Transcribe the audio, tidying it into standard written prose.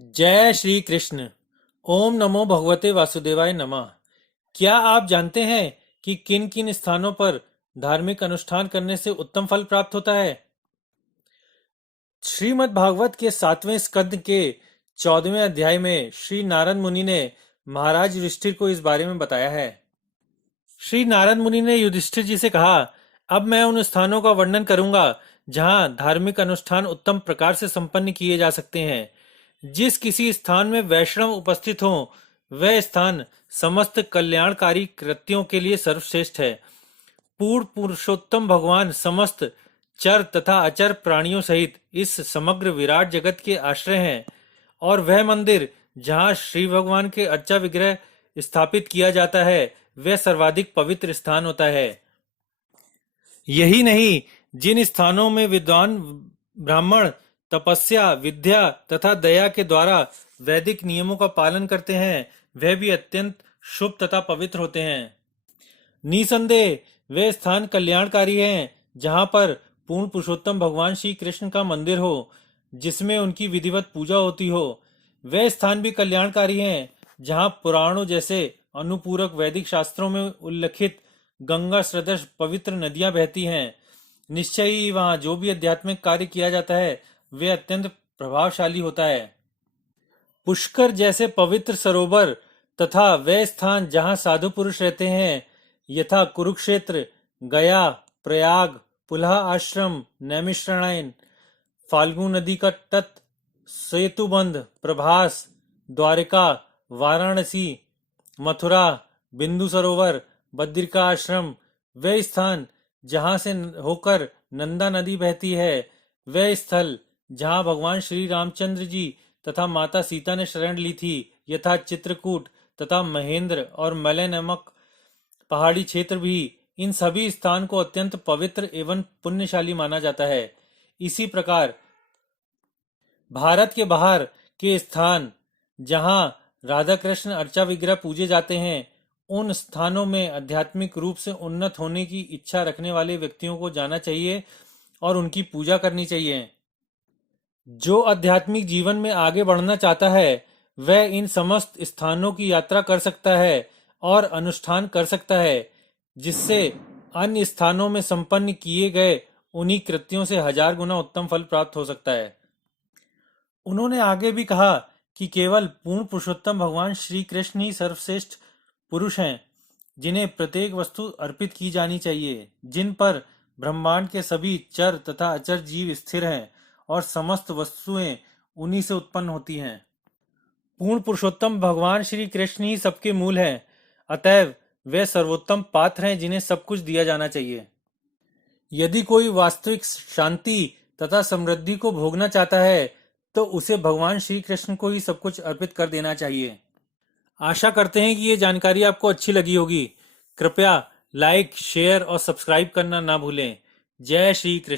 जय श्री कृष्ण। ओम नमो भगवते वासुदेवाय नमः। क्या आप जानते हैं कि किन किन स्थानों पर धार्मिक अनुष्ठान करने से उत्तम फल प्राप्त होता है? श्रीमद् भागवत के 7वें स्कंद के 14वें अध्याय में श्री नारद मुनि ने महाराज युधिष्ठिर को इस बारे में बताया है। श्री नारद मुनि ने युधिष्ठिर जी से कहा, अब मैं उन स्थानों का वर्णन करूंगा जहां धार्मिक अनुष्ठान उत्तम प्रकार से संपन्न किए जा सकते हैं। जिस किसी स्थान में वैष्णव उपस्थित हों, वह स्थान समस्त कल्याणकारी कृत्यों के लिए सर्वश्रेष्ठ है। पूर्ण पुरुषोत्तम भगवान समस्त चर तथा अचर प्राणियों सहित इस समग्र विराट जगत के आश्रय हैं, और वह मंदिर जहाँ श्री भगवान के अर्चा विग्रह स्थापित किया जाता है, वह सर्वाधिक पवित्र स्थान होता है। यही नहीं, जिन स्थानों में विद्वान ब्राह्मण तपस्या, विद्या तथा दया के द्वारा वैदिक नियमों का पालन करते हैं, वह भी अत्यंत शुभ तथा पवित्र होते हैं। निसंदेह वे स्थान कल्याणकारी हैं जहां पर पूर्ण पुरुषोत्तम भगवान श्री कृष्ण का मंदिर हो, जिसमें उनकी विधिवत पूजा होती हो। वे स्थान भी कल्याणकारी हैं जहां पुराणों जैसे अनुपूरक वैदिक शास्त्रों में उल्लिखित गंगा सदृश पवित्र नदियां बहती हैं। निश्चय ही वहां जो भी आध्यात्मिक कार्य किया जाता है, वे अत्यंत प्रभावशाली होता है। पुष्कर जैसे पवित्र सरोवर तथा वे स्थान जहाँ साधु पुरुष रहते हैं, यथा कुरुक्षेत्र, गया, प्रयाग, पुलह आश्रम, नैमिषारण्य, फाल्गु नदी का तट, सेतुबंध, प्रभास, द्वारिका, वाराणसी, मथुरा, बिंदु सरोवर, बद्रिका आश्रम, वे स्थान जहाँ से होकर नंदा नदी बहती है, वे स्थल जहाँ भगवान श्री रामचंद्र जी तथा माता सीता ने शरण ली थी, यथा चित्रकूट तथा महेंद्र और मलय नामक पहाड़ी क्षेत्र भी, इन सभी स्थान को अत्यंत पवित्र एवं पुण्यशाली माना जाता है। इसी प्रकार भारत के बाहर के स्थान जहाँ राधा कृष्ण अर्चा विग्रह पूजे जाते हैं, उन स्थानों में आध्यात्मिक रूप से उन्नत होने की इच्छा रखने वाले व्यक्तियों को जाना चाहिए और उनकी पूजा करनी चाहिए। जो आध्यात्मिक जीवन में आगे बढ़ना चाहता है, वह इन समस्त स्थानों की यात्रा कर सकता है और अनुष्ठान कर सकता है, जिससे अन्य स्थानों में संपन्न किए गए उन्हीं कृत्यों से 1000 गुना उत्तम फल प्राप्त हो सकता है। उन्होंने आगे भी कहा कि केवल पूर्ण पुरुषोत्तम भगवान श्री कृष्ण ही सर्वश्रेष्ठ पुरुष हैं, जिन्हें प्रत्येक वस्तु अर्पित की जानी चाहिए, जिन पर ब्रह्मांड के सभी चर तथा अचर जीव स्थिर हैं और समस्त वस्तुएं उन्हीं से उत्पन्न होती हैं। पूर्ण पुरुषोत्तम भगवान श्री कृष्ण ही सबके मूल हैं, अतएव वे सर्वोत्तम पात्र हैं जिन्हें सब कुछ दिया जाना चाहिए। यदि कोई वास्तविक शांति तथा समृद्धि को भोगना चाहता है, तो उसे भगवान श्री कृष्ण को ही सब कुछ अर्पित कर देना चाहिए। आशा करते हैं कि ये जानकारी आपको अच्छी लगी होगी। कृपया लाइक, शेयर और सब्सक्राइब करना ना भूलें। जय श्री कृष्ण।